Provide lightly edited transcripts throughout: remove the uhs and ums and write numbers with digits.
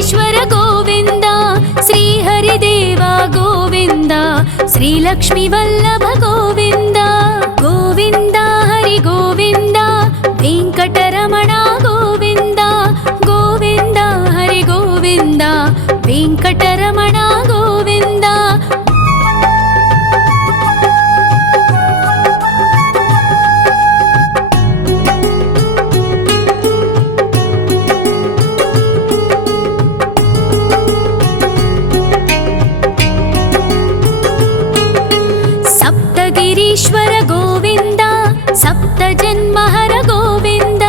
వెంకటేశ్వర గోవింద, శ్రీహరిదేవ గోవింద, శ్రీలక్ష్మీ వల్లభ గోవింద. గోవింద హరి గోవింద, వెంకటరమణ గోవింద. గోవింద హరి గోవింద, వెంకటరమణ గోవింద. సప్తగిరీశ్వర గోవింద, సప్త జన్మహర గోవింద,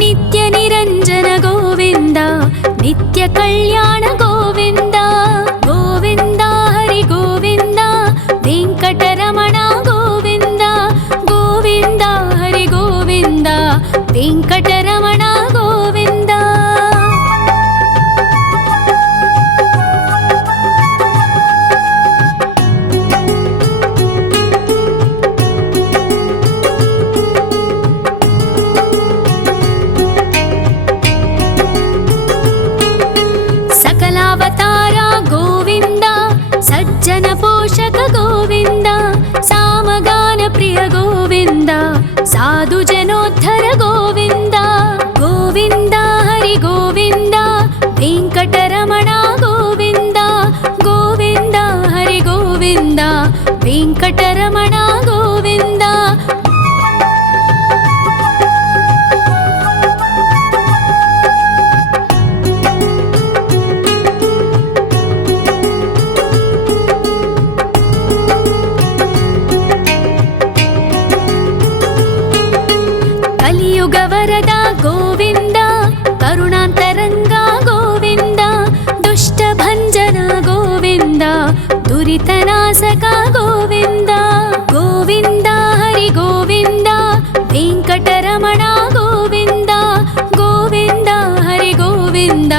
నిత్య నిరంజన గోవింద, నిత్య కళ్యాణ గోవింద. గోవింద హరి గోవింద, వెంకటరమణ గోవింద. గోవింద హరి గోవింద, వెంకటరమణ గోవింద. సకలావతార గోవింద, సజ్జన పోషక గోవింద, సామగాన ప్రియ గోవింద, సాధు జనోద్ధర గోవింద. గోవింద హరి గోవింద, వెంకటరమణ గోవింద. గోవింద హరి గోవింద, వెంకటరమణ గోవింద. కలియుగ వరద గోవింద, కరుణాంతరంగ గోవింద, దుష్ట భంజన గోవింద, దురితనాశక గోవింద. గోవింద హరి గోవింద, వెంకటరమణ గోవింద. గోవింద హరి గోవింద,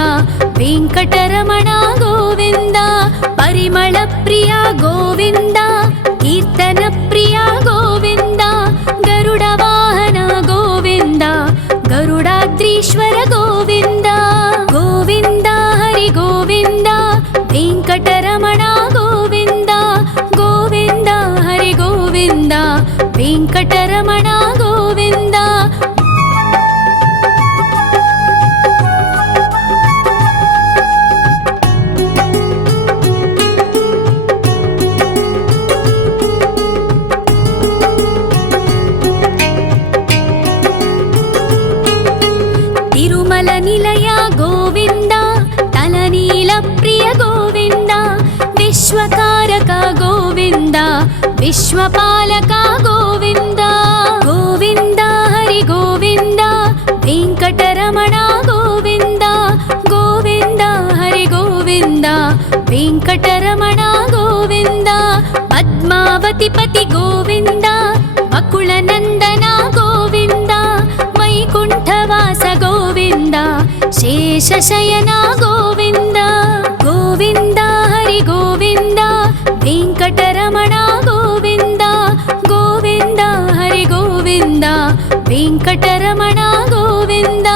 వెంకటరమణ గోవింద. పరిమళ ప్రియ గోవింద, కీర్తన ప్రియ గోవింద, గరుడ వాహన గోవింద, గరుడాద్రీశ్వర గోవింద. గోవింద హరి గోవింద, వెంకటరమణ గోవింద. గోవింద హరి గోవింద, వెంకటరమణ గోవింద. తిరుమల నిలయ గోవింద, తలనీల ప్రియ గోవింద, విశ్వకారక గోవింద, విశ్వపాలక గోవింద. గోవింద హరి గోవింద, వెంకటరమణ గోవింద. గోవింద హరి గోవింద, వెంకటరమణ గోవింద. పద్మావతి పతి గోవింద, అకుల నందన గోవింద, వైకుంఠవాస గోవింద, శేషశయన గోవింద. గోవింద హరి గోవింద, వెంకటరమణ గోవింద. గోవింద హరి గోవింద, వెంకటరమణ గోవింద.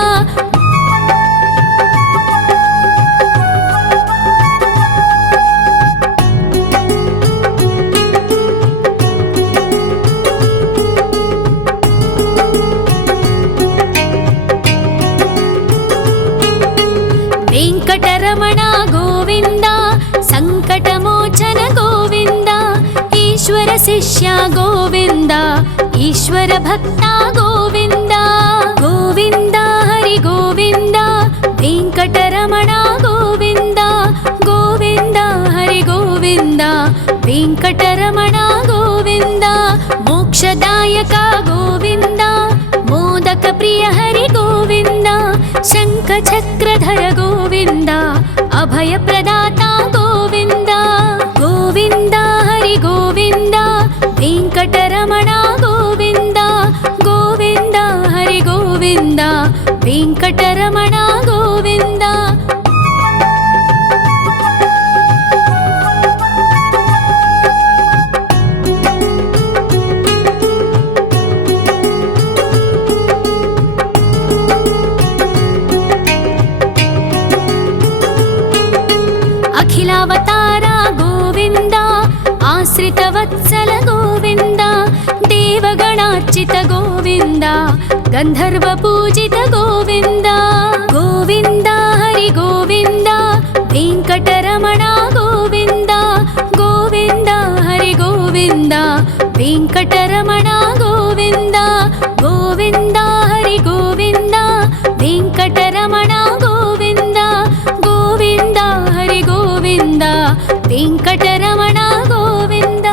వెంకటరమణ గోవింద, సంకటమోచన గోవింద, ఈశ్వర శిష్య గోవింద, ఈశ్వర భక్త గోవింద. గోవింద హరి గోవింద, వెంకటరమణ గోవింద. గోవింద హరి గోవింద, వెంకటరమణ గోవింద. మోక్షదాయక గోవింద, మోదక ప్రియ హరి గోవింద, శంఖ చక్రధర గోవింద, అభయ ప్రదాత గోవింద. గోవింద హరి గోవింద, వెంకటరమణ గోవింద. గోవింద హరి గోవింద, వెంకటరమణ గోవింద. आश्रितवत्सल गोविन्द देवगणार्चित गोविन्द गन्धर्वपूजित गोविन्द गोविन्द हरि गोविन्द वेङ्कटरमण गोविन्द गोविन्द हरि गोविन्द वेङ्कटरमण गोविन्द गोविन्द हरि गोविन्द वेङ्कटरमण गोविन्द गोविन्द हरि गोविन्द वेङ्कटरमण गोविन्द।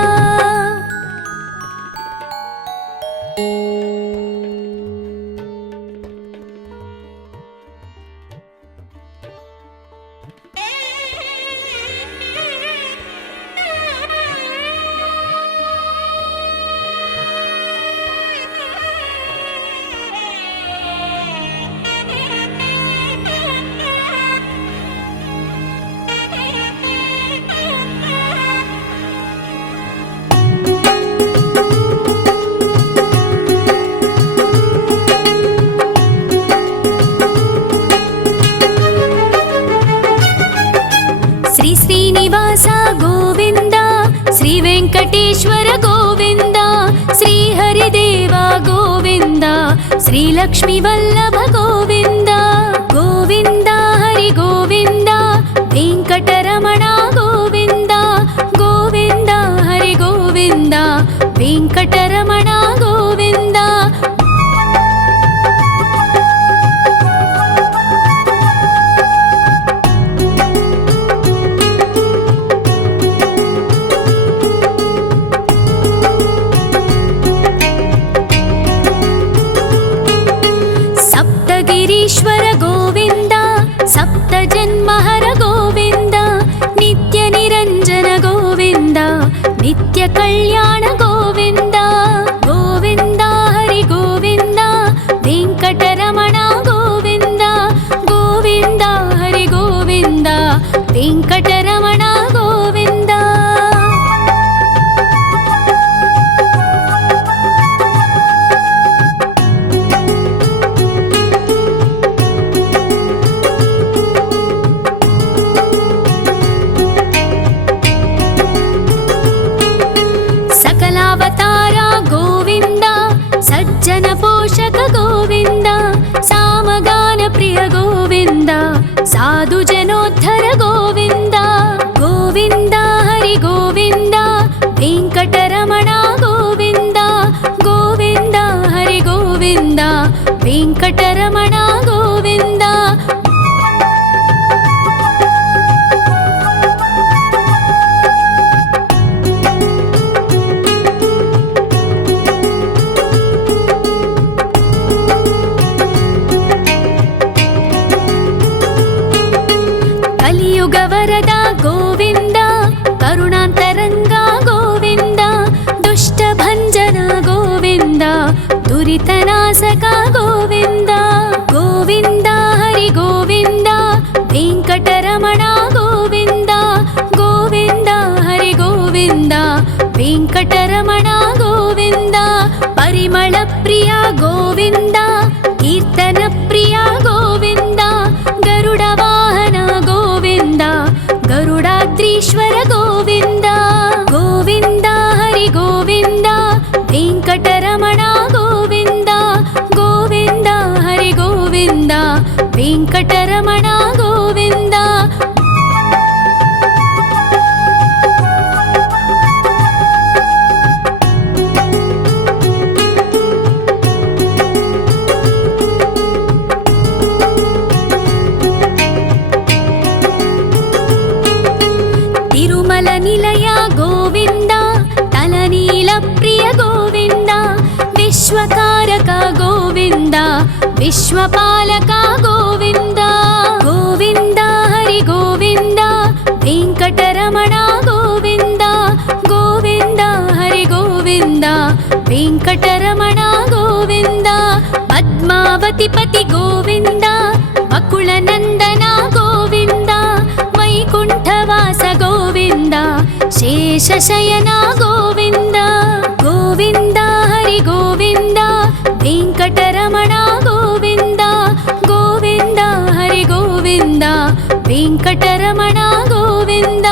श्रीनिवास गोविन्द श्री वेङ्कटेश्वर गोविन्द श्री हरिदेव गोविन्द श्री लक्ष्मीवल्लभ गोविन्द गोविन्द हरि गोविन्द वेङ्कटरमण गोविन्द गोविन्द हरि गोविन्द वेङ्कटरमण गोविन्द। गिरीश्वर गोविन्द सप्तजन्महर गोविन्द नित्यनिरञ्जन गोविन्द नित्यकल्याण गोविन्द गोविन्द हरि गोविन्द वेङ्कटरमण गोविन्द गोविन्द हरि गोविन्द वेङ्कटरमण गोविन्द। सकलावतार गोविन्द सज्जन पोषक गोविन्द सामगान प्रिय गोविन्द साधु जनोद्धर गोविन्द गोविन्द हरि गोविन्द वेङ्कटरमण गोविन्द गोविन्द हरि गोविन्द वेङ्कटरमण गोविन्द। कलियुग वरद गोविन्द करुणान्तरङ्ग गोविन्द दुष्टभञ्जन गोविन्द दुरितनाशक गोविन्द गोविन्द हरि गोविन्द वेङ्कटरमण गोविन्द गोविन्द हरि गोविन्द वेङ्कटरमण गोविन्द। परिमल प्रिय गोविन्द कीर्तन प्रिय गोविन्द गरुड वाहन गोविन्द गरुडाद्रीश्वर गोविन्द गोविन्द हरि गोविन्द वेङ्कटरमण गोविन्द गोविन्द हरि गोविन्द वेङ्कटरमण गोविन्द। तिरुमल निलय गोविन्द तलनील प्रिय गोविन्द विश्वकारक गोविन्द विश्वपालक गोविन्द गोविन्द हरि गोविन्द वेङ्कटरमण गोविन्द गोविन्द हरि गोविन्द वेङ्कटरमण गोविन्द। पद्मावति पति गोविन्द बकुलनन्दन गोविन्द वैकुण्ठवास गोविन्द शेषशयन गोविन्द गोविन्द हरि गोविन्द वेङ्कटरमण गोविन्द गोविन्द हरि गोविन्द वेङ्कटरमण गोविन्द।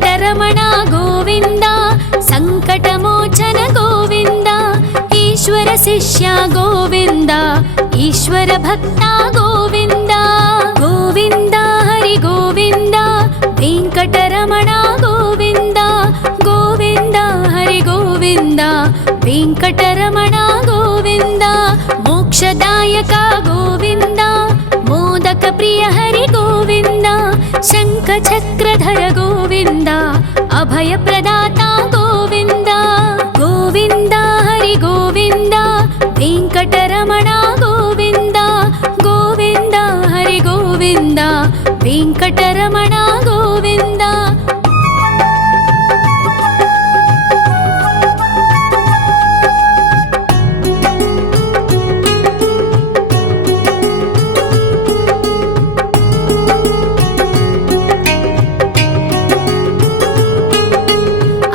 వెంకటరమణ గోవింద సంకటమోచన గోవింద ఈశ్వర శిష్య గోవింద ఈశ్వర భక్త గోవింద గోవింద హరి గోవింద వెంకటరమణ గోవింద గోవింద హరి గోవింద వెంకటరమణ గోవింద మోక్షదాయక గోవింద మోదక ప్రియ హరి గోవింద శంఖ చక్రధర గోవింద అభయ ప్రదాత గోవింద గోవింద హరి గోవింద వెంకటరమణ గోవింద గోవింద హరి గోవింద వెంకటరమణ గోవింద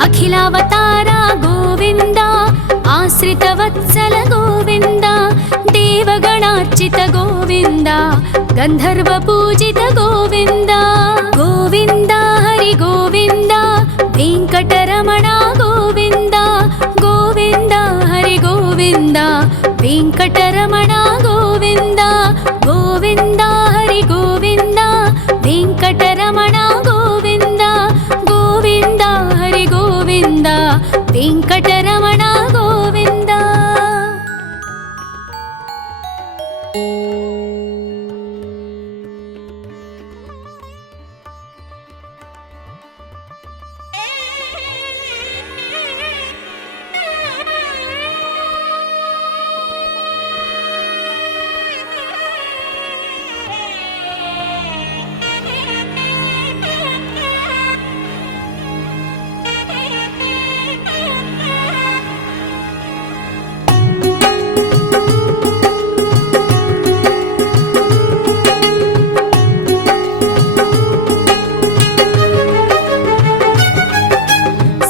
అఖిలావతార గోవింద ఆశ్రిత వత్సల గోవింద దేవగణార్చిత గోవింద గంధర్వ పూజిత గోవింద గోవింద హరి గోవింద వెంకటరమణ గోవింద గోవింద హరి గోవింద వెంకటరమణ గోవింద గోవింద హరి గోవింద వెంకటరమణ గోవింద గోవింద హరి గోవింద వెంకటరమణ గోవింద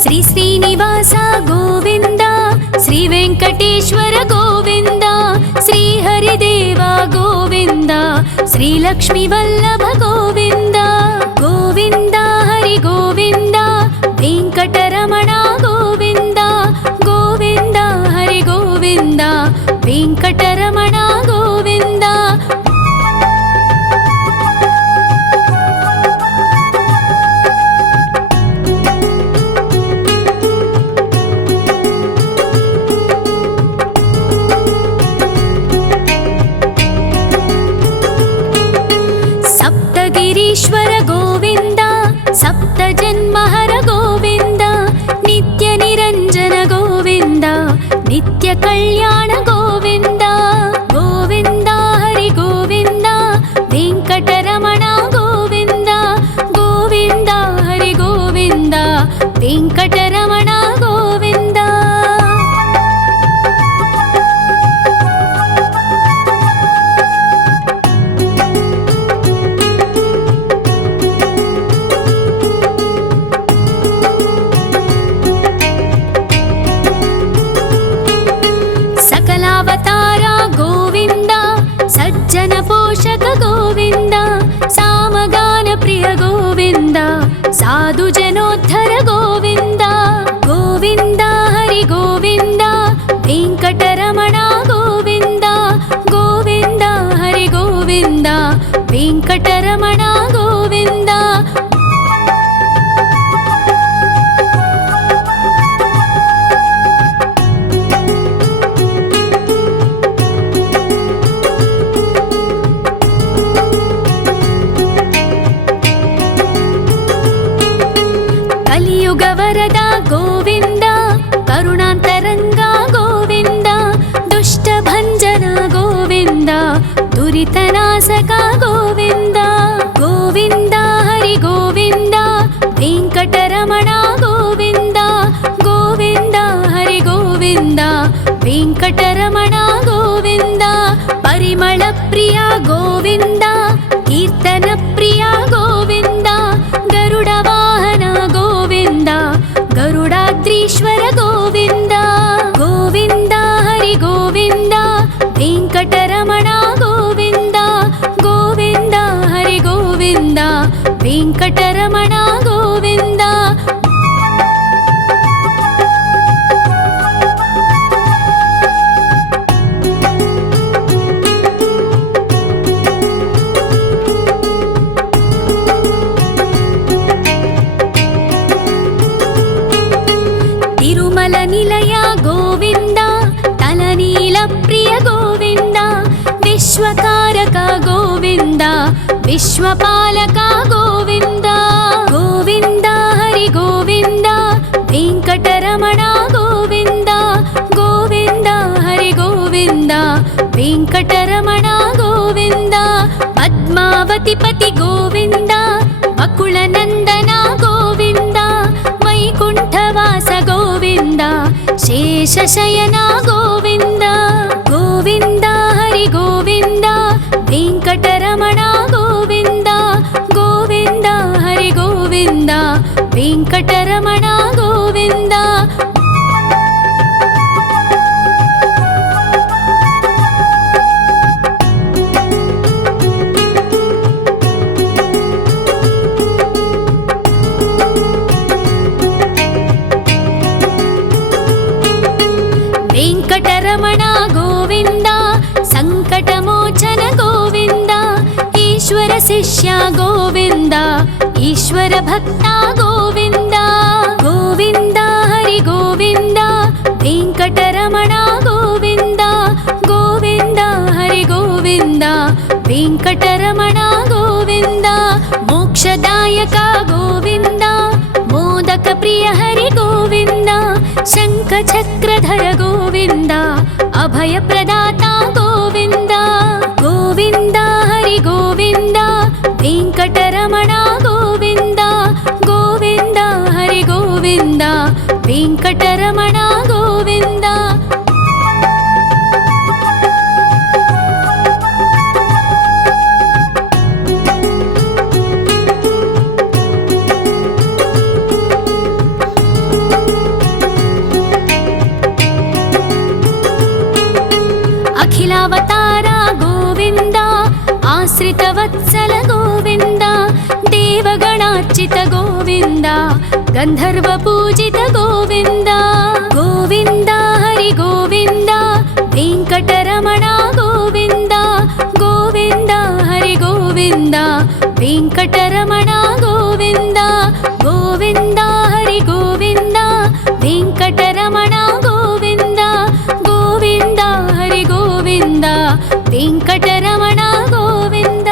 శ్రీ శ్రీనివాస గోవింద శ్రీ వెంకటేశ్వర గోవింద శ్రీ హరిదేవ గోవింద శ్రీ లక్ష్మీ వల్లభ గోవింద గోవింద హరి గోవింద వెంకటరమణ గోవింద గోవింద హరి గోవింద వెంకటరమణ గోవింద సప్తగిరీశ్వర గోవింద సప్త జన్మహర గోవింద నిత్య నిరంజన గోవింద నిత్య కళ్యాణ గోవింద గోవింద హరి గోవింద వెంకటరమణ గోవింద గోవింద హరి గోవింద వెంకటరమణ గోవింద సకలావతార గోవింద సజ్జన పోషక గోవింద సామగాన ప్రియ గోవింద సాధు జనోద్ధర గోవింద గోవింద హరి గోవింద వెంకటరమణ గోవింద గోవింద హరి గోవింద వెంకటరమణ గోవింద కలియుగ వరద గోవింద కరుణాంతరంగ గోవింద దుష్ట భంజన గోవింద దురితనాశక గోవింద గోవింద హరి గోవింద వెంకటరమణ గోవింద గోవింద హరి గోవింద వెంకటరమణ గోవింద పరిమళ ప్రియ గోవింద కీర్తన ప్రియ గోవింద గరుడ వాహన గోవింద గరుడాద్రీశ్వర గోవింద గోవింద హరి గోవింద వెంకటరమణ గోవింద గోవింద హరి గోవింద వెంకటరమణ గోవింద विश्वकारक गोविन्द विश्वपालक गोविन्द गोविन्द हरि गोविन्द वेङ्कटरमण गोविन्द गोविन्द हरि गोविन्द वेङ्कटरमण गोविन्द पद्मावतिपति गोविन्द बकुलनन्दन गोविन्द वैकुण्ठवास गोविन्द शेषशयन गोविन्द गोविन्द हरि गोविन्द वेङ्कटरमण गोविन्द गोविन्द हरि गोविन्द वेङ्कटरमण गोविन्द वेङ्कटरमण गोविन्द सङ्कटमोचन गोविन्द ईश्वर शिष्य गोविन्द ईश्वर भक्त गोविन्द गोविन्द हरि गोविन्द वेङ्कटरमण गोविन्द गोविन्द हरि गोविन्द वेङ्कटरमण गोविन्द मोक्षदायक गोविन्द मोदक प्रिय हरि गोविन्द शङ्खचक्रधर गोविन्द अभयप्रदाता गोविन्द गोविन्द हरि गोविन्द वेङ्कटरमण गोविन्द गोविन्द हरि गोविन्द वेङ्कटरमण गोविन्द अखिलावतार गोविन्द आश्रितवत्सल गोविन्द देवगणार्चित गोविन्द गन्धर्वपूजित गोविन्द गोविन्द हरि गोविन्द वेङ्कटरमण गोविन्द गोविन्द हरि गोविन्द वेङ्कटरमण गोविन्द गोविन्द हरि गोविन्द वेङ्कटरमण गोविन्द गोविन्द हरि गोविन्द वेङ्कटरमण गोविन्द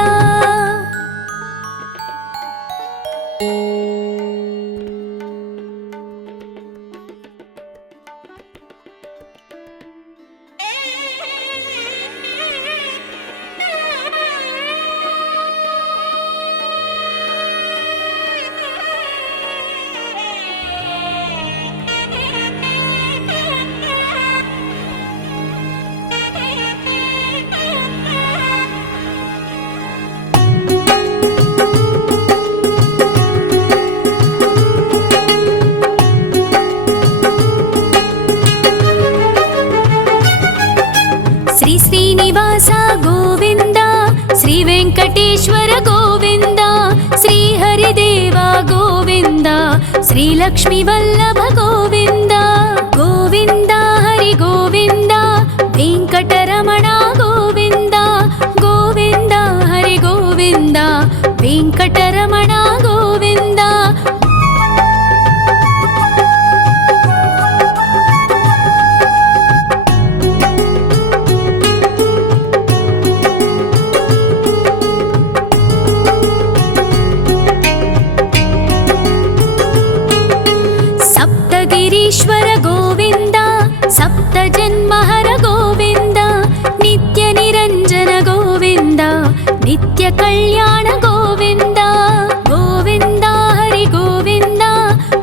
श्रीनिवास गोविन्द श्रीवेङ्कटेश्वर गोविन्द श्रीहरिदेव गोविन्द श्रीलक्ष्मीवल्लभ गोविन्द गोविन्द हरि गोविन्द वेङ्कटरमण गोविन्द गोविन्द हरि गोविन्द वेङ्कटरमण गोविन्द ईश्वर गोविन्द सप्तजन्महर गोविन्द नित्यनिरञ्जन गोविन्द नित्यकल्याण गोविन्द गोविन्द हरि गोविन्द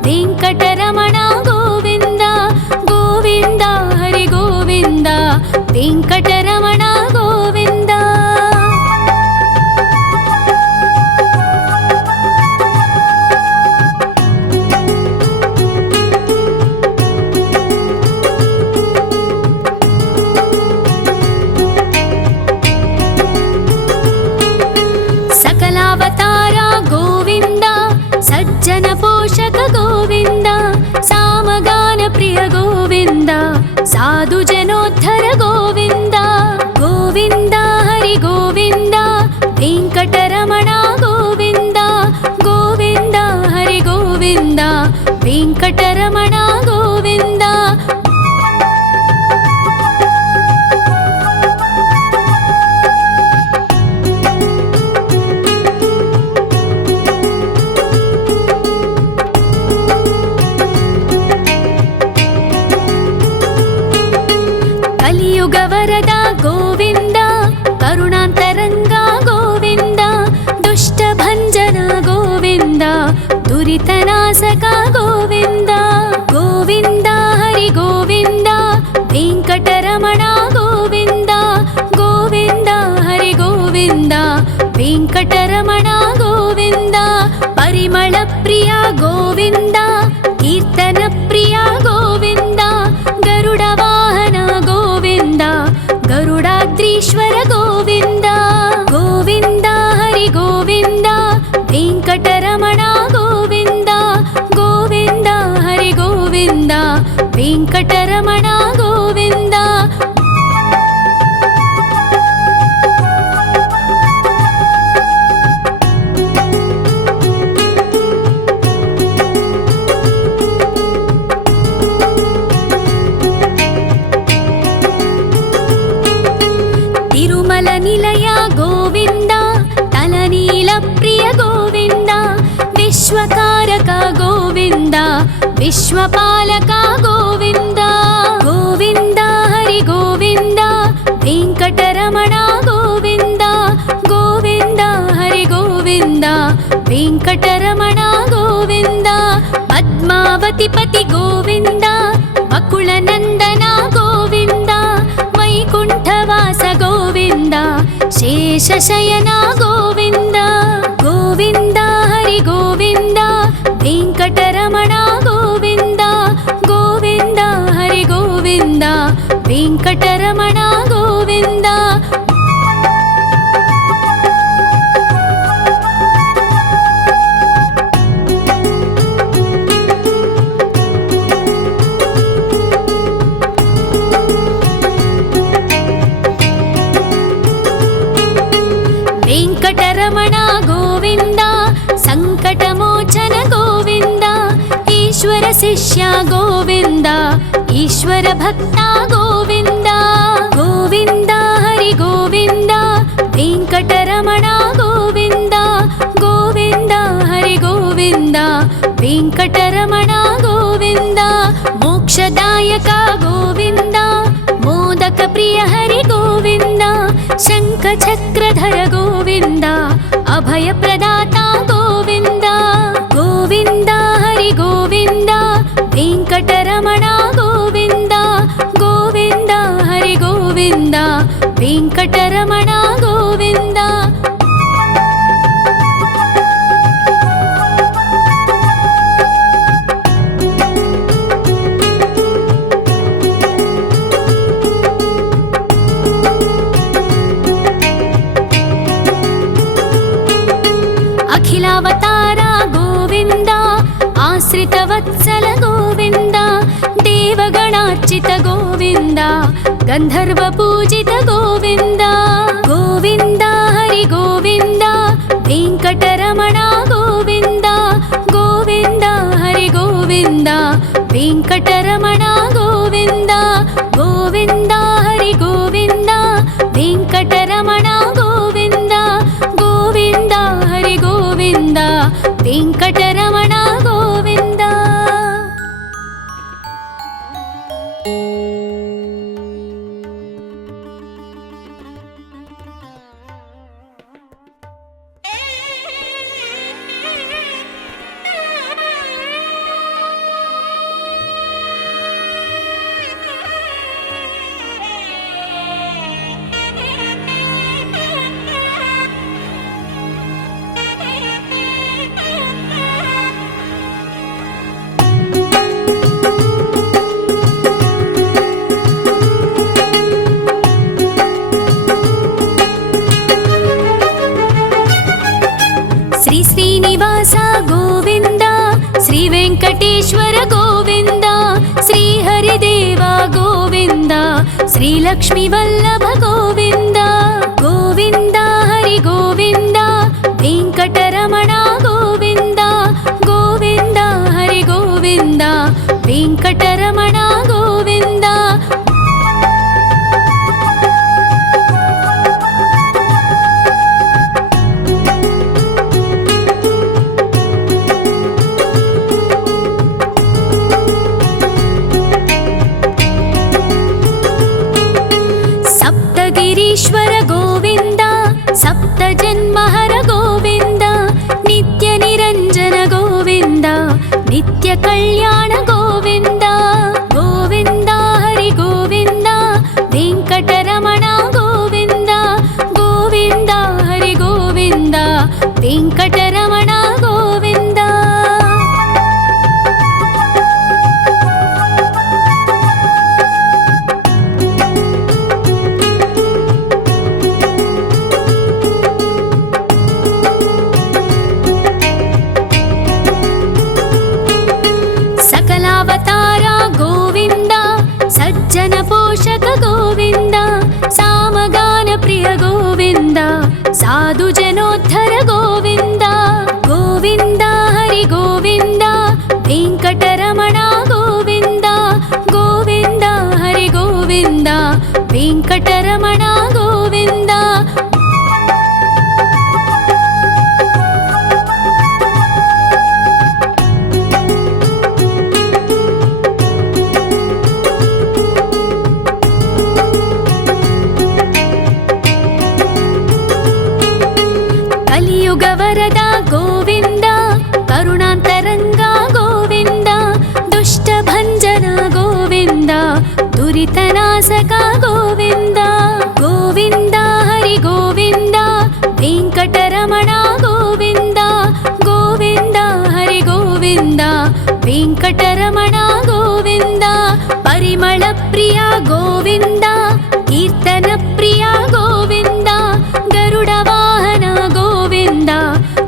वेङ्कटरमण गोविन्द गोविन्द हरि गोविन्द वेङ्कटरमण गोविन्द जनपोषक गोविन्द सामगान प्रिय गोविन्द साधु जनोद्धर गोविन्द गोविन्द हरि गोविन्द वेङ्कटरमण गोविन्द गोविन्द हरि गोविन्द वेङ्कटरमण गोविन्द ವಿಶ್ವಕಾರಕ ಗೋವಿಂದ ವಿಶ್ವಪಾಲಕ ಗೋವಿಂದ ಗೋವಿಂದ ಹರಿ ಗೋವಿಂದ ವೆಂಕಟರಮಣ ಗೋವಿಂದ ಗೋವಿಂದ ಹರಿ ಗೋವಿಂದ ವೆಂಕಟರಮಣ ಗೋವಿಂದ ಪದ್ಮಾವತಿ ಪತಿ ಗೋವಿಂದ ಬಕುಳ ನಂದನ ಗೋವಿಂದ ವೈಕುಂಠವಾಸ ಗೋವಿಂದ ಶೇಷಶಯನ ಗೋವಿಂದ ಗೋವಿಂದ ಹರಿ ಗೋವಿಂದ ವೆಂಕಟರಮಣ ಗೋವಿಂದ ಗೋವಿಂದ ಹರಿ ಗೋವಿಂದ ವೆಂಕಟರಮಣ ಗೋವಿಂದ ವೆಂಕಟರಮಣ ಗೋವಿಂದ ಸಂಕಟಮೋಚನ ಗೋವಿಂದ ಈಶ್ವರ ಶಿಷ್ಯ ಗೋವಿಂದ ಈಶ್ವರ ಭಕ್ತ ಗೋವಿಂದ ಗೋವಿಂದ ಹರಿ ಗೋವಿಂದ ವೆಂಕಟರಮಣ ಗೋವಿಂದ ಗೋವಿಂದ ಹರಿ ಗೋವಿಂದ ವೆಂಕಟರಮಣ ಗೋವಿಂದ ಮೋಕ್ಷದಾಯಕ ಗೋವಿಂದ ಮೋದಕ ಪ್ರಿಯ ಹರಿ ಗೋವಿಂದ ಶಂಖ ಚಕ್ರಧರ ಗೋವಿಂದ ಅಭಯ ಪ್ರದಾತ ಗೋವಿಂದ ಗೋವಿಂದ ಹರಿ ಗೋವಿಂದ ವೆಂಕಟರಮಣ ಗೋವಿಂದ ಗೋವಿಂದ ಹರಿ ಗೋವಿಂದ ವೆಂಕಟರಮಣ ಗೋವಿಂದ ಅಖಿಲಾವತಾರ ಗೋವಿಂದ ಆಶ್ರಿತ ವತ್ಸಲ ಗೋವಿಂದ ದೇವಗಣಾರ್ಚಿತ ಗೋವಿಂದ ಗಂಧರ್ವ ಪೂಜಿತ ಗೋವಿಂದ ಗೋವಿಂದ ಹರಿ ಗೋವಿಂದ ವೆಂಕಟರಮಣ ಗೋವಿಂದ ಗೋವಿಂದ ಹರಿ ಗೋವಿಂದ ವೆಂಕಟರಮಣ ಗೋವಿಂದ ಗೋವಿಂದ ಹರಿ ಗೋವಿಂದ ವೆಂಕಟರಮಣ ಗೋವಿಂದ ಗೋವಿಂದ ಹರಿ ಗೋವಿಂದ ವೆಂಕಟರಮಣ ಗೋವಿಂದ ಶ್ರೀ ಶ್ರೀನಿವಾಸ ಗೋವಿಂದ ಶ್ರೀ ವೆಂಕಟೇಶ್ವರ ಗೋವಿಂದ ಶ್ರೀ ಹರಿದೇವ ಗೋವಿಂದ ಶ್ರೀ ಲಕ್ಷ್ಮೀ ವಲ್ಲಭ ಗೋವಿಂದ ಗೋವಿಂದ ಹರಿ ಗೋವಿಂದ ವೆಂಕಟರಮಣ ಗೋವಿಂದ ಗೋವಿಂದ ಹರಿ ಗೋವಿಂದ ವೆಂಕಟರಮಣ ಗೋವಿಂದ ಸಪ್ತಗಿರೀಶ್ವರ ಗೋವಿಂದ ಸಪ್ತ ಜನ್ಮಹರ ಗೋವಿಂದ ನಿತ್ಯ ನಿರಂಜನ ಗೋವಿಂದ ನಿತ್ಯ ಕಲ್ಯಾಣ ಗೋವಿಂದ ಗೋವಿಂದ ಹರಿ ಗೋವಿಂದ ವೆಂಕಟರಮಣ ಗೋವಿಂದ ಗೋವಿಂದ ಹರಿ ಗೋವಿಂದ ವೆಂಕಟರಮಣ ಗೋವಿಂದ ವೆಂಕಟರಮಣ ಗೋವಿಂದ. ಪರಿಮಳ ಪ್ರಿಯ ಗೋವಿಂದ, ಕೀರ್ತನ ಪ್ರಿಯ ಗೋವಿಂದ. ಗರುಡ ವಾಹನ ಗೋವಿಂದ,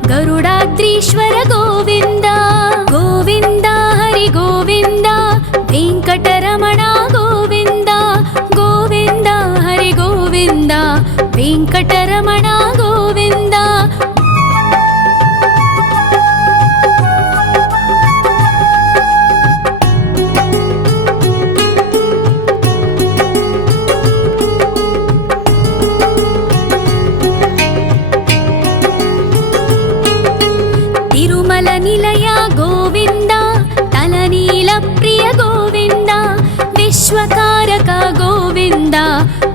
ಗರುಡಾದ್ರೀಶ್ವರ ಗೋವಿಂದ. ಗೋವಿಂದ ಹರಿ ಗೋವಿಂದ, ವೆಂಕಟರಮಣ ಗೋವಿಂದ. ಗೋವಿಂದ ಹರಿ ಗೋವಿಂದ, ವೆಂಕಟರಮಣ ಗೋವಿಂದ. ತಿರುಮಲ ನಿಲಯ ಗೋವಿಂದ, ತಲನೀಲ ಪ್ರಿಯ ಗೋವಿಂದ. ವಿಶ್ವಕಾರಕ ಗೋವಿಂದ,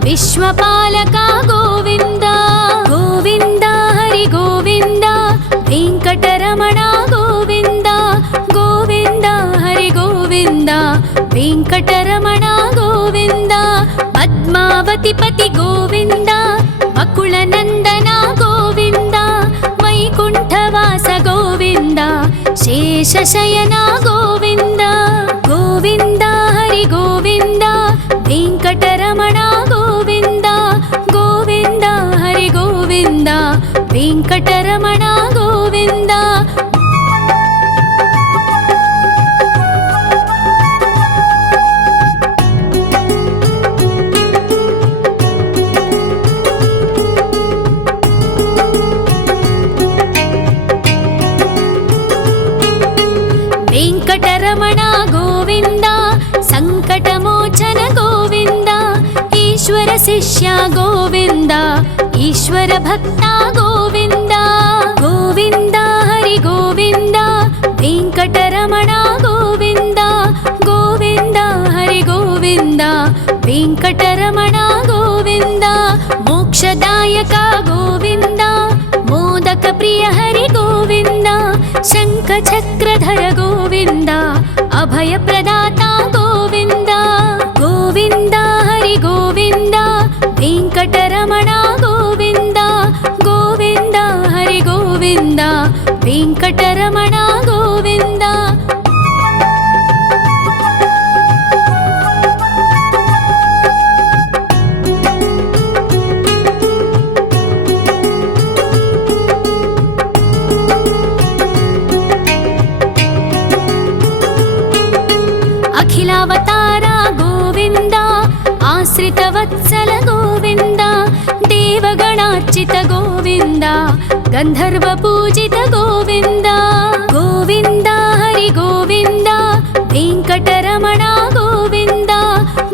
ವಿಶ್ವಪಾಲಕ ಗೋವಿಂದ. ಗೋವಿಂದ ಹರಿ ಗೋವಿಂದ, ವೆಂಕಟರಮಣ ಗೋವಿಂದ. ಗೋವಿಂದ ಹರಿ ಗೋವಿಂದ, ವೆಂಕಟರಮಣ ಗೋವಿಂದ. ಪದ್ಮಾವತಿ ಪತಿ ಗೋವಿಂದ, ಅಕುಳ ನಂದನ ಗೋವಿಂದ. ವೈಕುಂಠವಾಸ ಗೋವಿಂದ, ಶೇಷಶಯನ ಗೋವಿಂದ. ಗೋವಿಂದ ಹರಿ ಗೋವಿಂದ, ವೆಂಕಟರಮಣ ಗೋವಿಂದ. ಗೋವಿಂದ ಹರಿ ಗೋವಿಂದ, ವೆಂಕಟರಮಣ ಗೋವಿಂದ. ವೆಂಕಟರಮಣ ಗೋವಿಂದ, ಸಂಕಟಮೋಚನ ಗೋವಿಂದ. ಈಶ್ವರ ಶಿಷ್ಯ ಗೋವಿಂದ, ಈಶ್ವರ ಭಕ್ತ ಗೋವಿಂದ. ಗೋವಿಂದ ಹರಿ ಗೋವಿಂದ, ವೆಂಕಟರಮಣ ಗೋವಿಂದ. ಗೋವಿಂದ ಹರಿ ಗೋವಿಂದ, ವೆಂಕಟರಮಣ ಗೋವಿಂದ. ಮೋಕ್ಷದಾಯಕ ಗೋವಿಂದ, ಮೋದಕ ಪ್ರಿಯ ಹರಿ ಗೋವಿಂದ. ಶಂಖ ಚಕ್ರಧರ ಗೋವಿಂದ, ಅಭಯ ಪ್ರದಾತ ಗೋವಿಂದ. ಗೋವಿಂದ ಹರಿ ಗೋವಿಂದ, ವೆಂಕಟರಮಣ ಗೋವಿಂದ. ಗೋವಿಂದ ಹರಿ ಗೋವಿಂದ, ವೆಂಕಟರಮಣ ಗೋವಿಂದ. ಅಖಿಲಾವತಾರ ಗೋವಿಂದ, ಆಶ್ರಿತ ವತ್ಸಲ ಗೋವಿಂದ. ದೇವಗಣಾರ್ಚಿತ ಗೋವಿಂದ, ಗಂಧರ್ವ ಪೂಜಿತ ಗೋವಿಂದ. ಗೋವಿಂದ ಹರಿ ಗೋವಿಂದ, ವೆಂಕಟರಮಣ ಗೋವಿಂದ.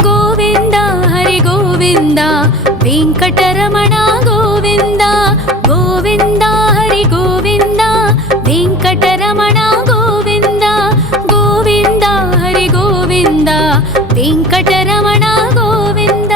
ಗೋವಿಂದ ಹರಿ ಗೋವಿಂದ, ವೆಂಕಟರಮಣ ಗೋವಿಂದ. ಗೋವಿಂದ ಹರಿ ಗೋವಿಂದ, ವೆಂಕಟರಮಣ ಗೋವಿಂದ. ಗೋವಿಂದ ಹರಿ ಗೋವಿಂದ, ವೆಂಕಟರಮಣ ಗೋವಿಂದ.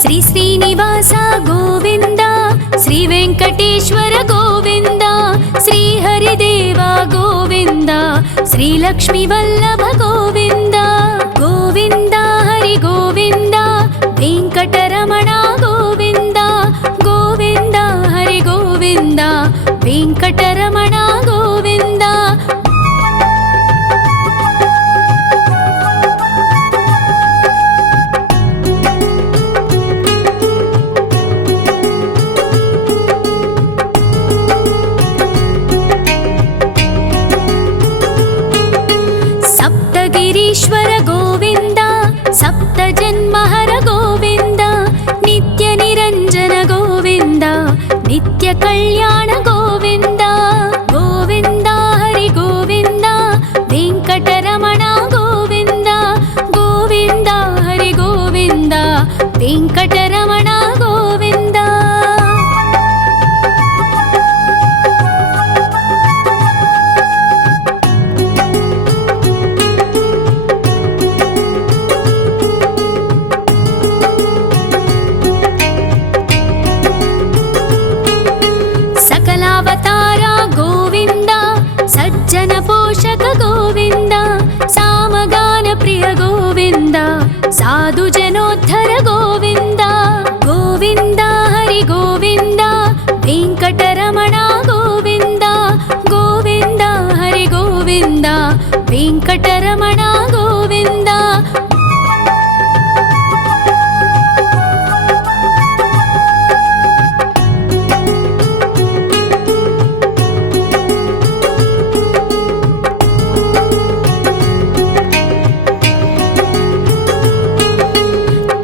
ಶ್ರೀ ಶ್ರೀನಿವಾಸ ಗೋವಿಂದ, ಶ್ರೀ ವೆಂಕಟೇಶ್ವರ ಗೋವಿಂದ. ಶ್ರೀ ಹರಿದೇವ ಗೋವಿಂದ, ಶ್ರೀ ಲಕ್ಷ್ಮೀ ವಲ್ಲಭ ಗೋವಿಂದ. ಗೋವಿಂದ ಹರಿ ಗೋವಿಂದ, ವೆಂಕಟರಮಣ ಗೋವಿಂದ. ಗೋವಿಂದ ಹರಿ ಗೋವಿಂದ, ವೆಂಕಟರಮಣ ಗೋವಿಂದ.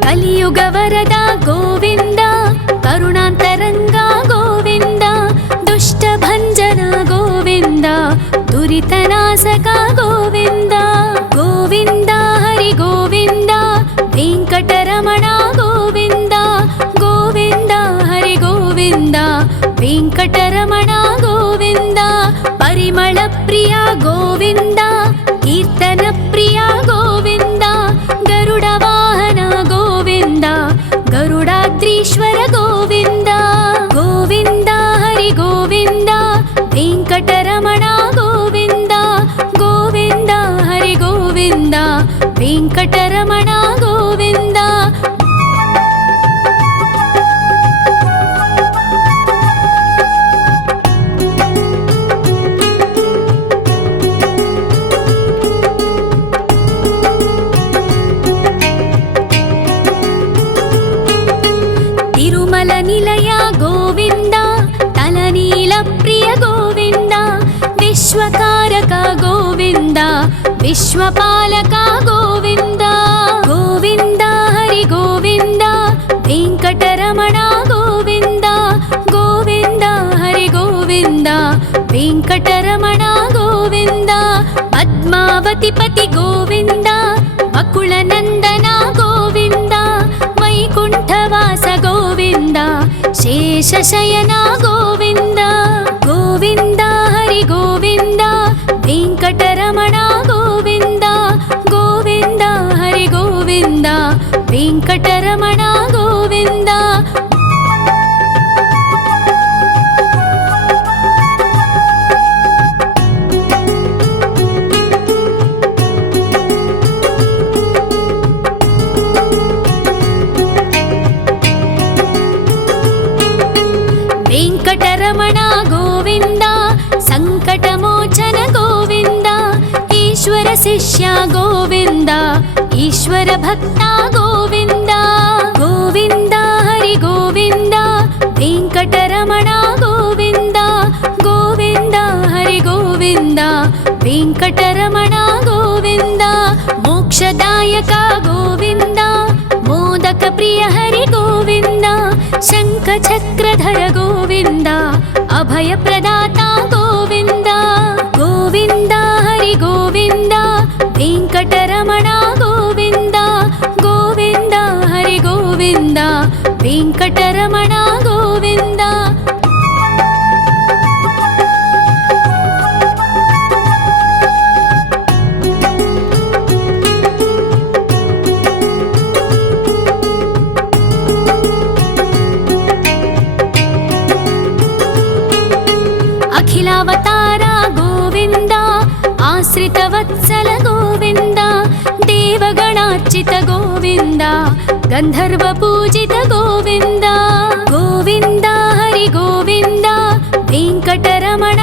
కలియుగ వరద గోవింద, కరుణాంతరంగ గోవింద, దుష్ట భంజన గోవింద, దురితనాశక గోవింద. గోవింద హరి గోవింద, వెంకటరమణ గోవింద, గోవింద హరి గోవింద, వెంకటరమణ గోవింద. పరిమళ ప్రియ గోవింద, కీర్తన ప్రియ గోవింద, గరుడ వాహన గోవింద, గరుడాద్రీశ్వర గోవింద. గోవింద హరి గోవింద, వెంకటరమణ గోవింద, గోవింద హరి గోవింద, వెంకటరమణ గోవింద. తిరుమల నిలయ గోవింద, తలనీల ప్రియ గోవింద, విశ్వకారక గోవింద, విశ్వపాలక గోవింద. గోవింద హరి గోవింద, వెంకటరమణ గోవింద, గోవింద హరి గోవింద, వెంకటరమణ గోవింద. పద్మావతి పతి గోవింద, అకుల నందన గోవింద, వైకుంఠవాస గోవింద, శేషశయన గోవింద. గోవింద హరి గోవింద, వెంకటరమణ గోవింద, గోవింద హరి గోవింద, వెంకటరమణ గోవింద. వెంకటరమణ గోవింద, సంకటమోచన గోవింద, ఈశ్వర శిష్య గోవింద, ఈశ్వర భక్త గోవింద. గోవింద హరి గోవింద, వెంకటరమణ గోవింద, గోవింద హరి గోవింద, వెంకటరమణ గోవింద. మోక్షదాయక గోవింద, మోదక ప్రియ హరి గోవింద, శంఖ చక్రధర గోవింద, అభయ ప్రదాత గోవింద. గోవింద హరి గోవింద, వెంకటరమణ గోవింద, గోవింద హరి గోవింద, వెంకటరమణ గోవింద. అఖిలావతార గోవింద, ఆశ్రిత వత్సల గోవింద, దేవగణార్చిత గోవింద, గంధర్వ పూజిత గోవింద. గోవింద హరి గోవింద, వెంకటరమణ